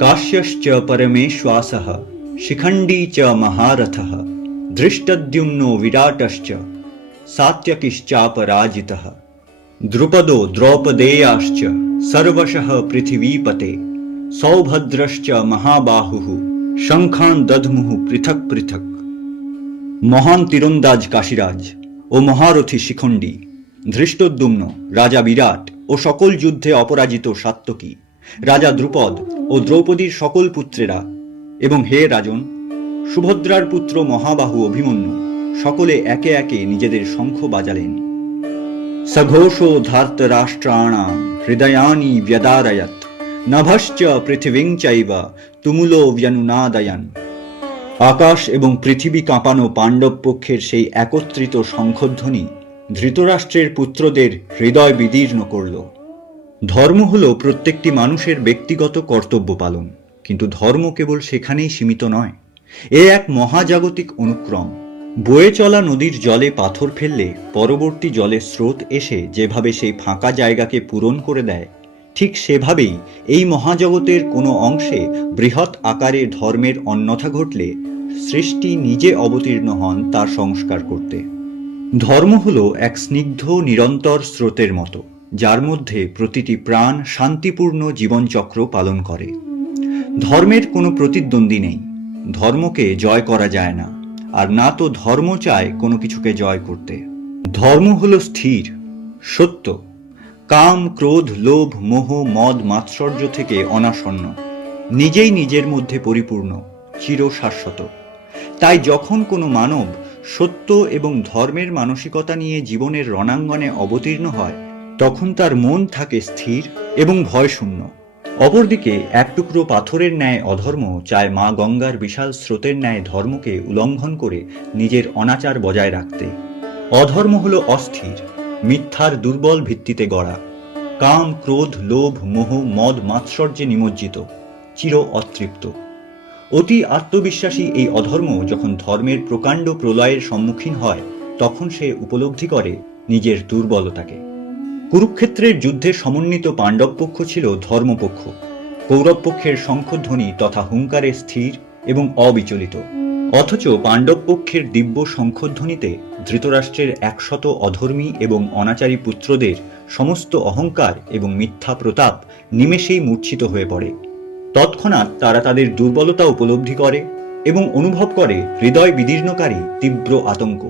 काश्यश्च परमेश्वासः शिखण्डी च महारथः धृष्टद्युम्नो विराटश्च सात्यकिश्चापराजितः द्रुपदो द्रौपदेयाश्च सर्वशः पृथिवीपते सौभद्रश्च महाबाहुः शंखान दध्मुः पृथक पृथक। মহান তীরন্দাজ কাশীরাজ ও মহারথী শিখণ্ডী, ধৃষ্টদ্যুম্ন রাজা বিরাট ও সকল যুদ্ধে অপরাজিত সাত্যকী, রাজা দ্রুপদ ও দ্রৌপদীর সকল পুত্রেরা, এবং হে রাজন সুভদ্রার পুত্র মহাবাহু অভিমন্যু, সকলে একে একে নিজেদের শঙ্খ বাজালেন। সঘোষো ধার্তরাষ্ট্রাণাং হৃদয়ানি ব্যদারয়ত নভশ্চ পৃথিবীং চৈব তুমুলো ব্যনুনাদয়ন। আকাশ এবং পৃথিবী কাঁপানো পাণ্ডব পক্ষের সেই একত্রিত শঙ্খধ্বনি ধৃতরাষ্ট্রের পুত্রদের হৃদয় বিদীর্ণ করল। ধর্ম হল প্রত্যেকটি মানুষের ব্যক্তিগত কর্তব্য পালন, কিন্তু ধর্ম কেবল সেখানেই সীমিত নয়। এ এক মহাজাগতিক অনুক্রম। বয়ে চলা নদীর জলে পাথর ফেললে পরবর্তী জলের স্রোত এসে যেভাবে সেই ফাঁকা জায়গাকে পূরণ করে দেয়, ঠিক সেভাবেই এই মহাজগতের কোনো অংশে বৃহৎ আকারে ধর্মের অন্যথা ঘটলে সৃষ্টি নিজে অবতীর্ণ হন তার সংস্কার করতে। ধর্ম হল এক স্নিগ্ধ নিরন্তর স্রোতের মতো, যার মধ্যে প্রতিটি প্রাণ শান্তিপূর্ণ জীবনচক্র পালন করে। ধর্মের কোনো প্রতিদ্বন্দ্বী নেই, ধর্মকে জয় করা যায় না, আর না তো ধর্ম চায় কোনো কিছুকে জয় করতে। ধর্ম হল স্থির, সত্য, কাম ক্রোধ লোভ মোহ মদ মাৎসর্য থেকে অনাসন্ন, নিজেই নিজের মধ্যে পরিপূর্ণ, চিরশাশ্বত। তাই যখন কোনো মানব সত্য এবং ধর্মের মানসিকতা নিয়ে জীবনের রণাঙ্গনে অবতীর্ণ হয়, তখন তার মন থাকে স্থির এবং ভয়শূন্য। অপরদিকে এক টুকরো পাথরের ন্যায় অধর্ম চায় মা গঙ্গার বিশাল স্রোতের ন্যায় ধর্মকে উল্লঙ্ঘন করে নিজের অনাচার বজায় রাখতে। অধর্ম হল অস্থির, মিথ্যার দুর্বল ভিত্তিতে গড়া, কাম ক্রোধ লোভ মোহ মদ মাৎসর্যে নিমজ্জিত, চির অতৃপ্ত। অতি আত্মবিশ্বাসী এই অধর্ম যখন ধর্মের প্রকাণ্ড প্রলয়ের সম্মুখীন হয়, তখন সে উপলব্ধি করে নিজের দুর্বলতাকে। কুরুক্ষেত্রের যুদ্ধে সমন্বিত পাণ্ডব পক্ষ ছিল ধর্মপক্ষ। কৌরব পক্ষের শঙ্খধ্বনি তথা হুঙ্কারে স্থির এবং অবিচলিত, অথচ পাণ্ডব পক্ষের দিব্য শঙ্খধ্বনিতে ধৃতরাষ্ট্রের 100 অধর্মী এবং অনাচারী পুত্রদের সমস্ত অহংকার এবং মিথ্যা প্রতাপ নিমেষেই মূর্ছিত হয়ে পড়ে। তৎক্ষণাৎ তারা তাদের দুর্বলতা উপলব্ধি করে এবং অনুভব করে হৃদয় বিদীর্ণকারী তীব্র আতঙ্ক।